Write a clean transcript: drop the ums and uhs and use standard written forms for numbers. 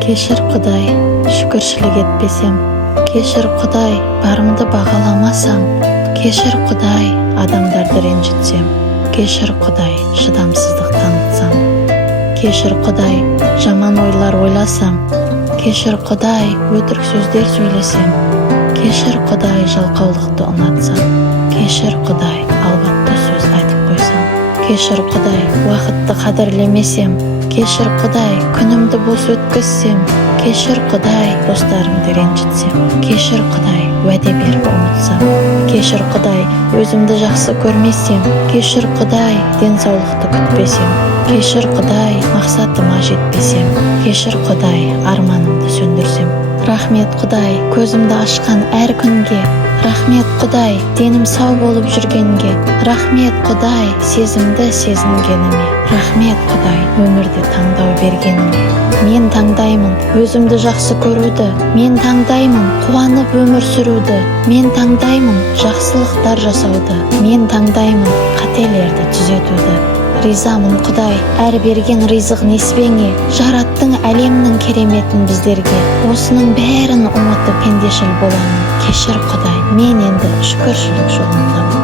Кешір Құдай, шүкіршілік етпесем. Кешір Құдай, барымды бағаламасам. Кешір Құдай, адамдарды ренжітсем. Кешір Құдай, шыдамсыздық танытсам. Кешір Құдай, жаман ойлар ойласам. Кешір Құдай, өтірік сөздер сөйлесем. Кешір Құдай, жалқаулықты ұнатсам. Кешір Құдай, албатты сөз айтып қойсам. Кешір Құдай, уақытты қадірлемесем. Кешір Құдай, күнімді бос өткізсем. Кешір Құдай, достарымды ренжітсем. Кешір Құдай, уәде беріп ұмытсам. Кешір Құдай, өзімді жақсы көрмесем. Кешір Құдай, денсаулықты күтпесем. Кешір Құдай, мақсатыма жетпесем. Кешір Құдай, арманымды сөндірсем. Рахмет Құдай, көзімді ашқан әр күнге. Рахмет Құдай, денім сау болып жүргенге. Рахмет Құдай, сезімді сезінгеніме. Рахмет Құдай, өмірде таңдау бергеніме. Мен таңдаймын өзімді жақсы көруді. Мен таңдаймын қуанып өмір сүруді. Мен таңдаймын жақсылықтар жасауды. Мен таңдаймын қателерді түзетуді. Ризамын Құдай, әр берген ризық несібеңе. Жараттың әлемнің кереметін біздерге. Осының бәрін ұмытып пендешіл боламын. Кешір Құдай, мен енді шүкіршілік жолындамын.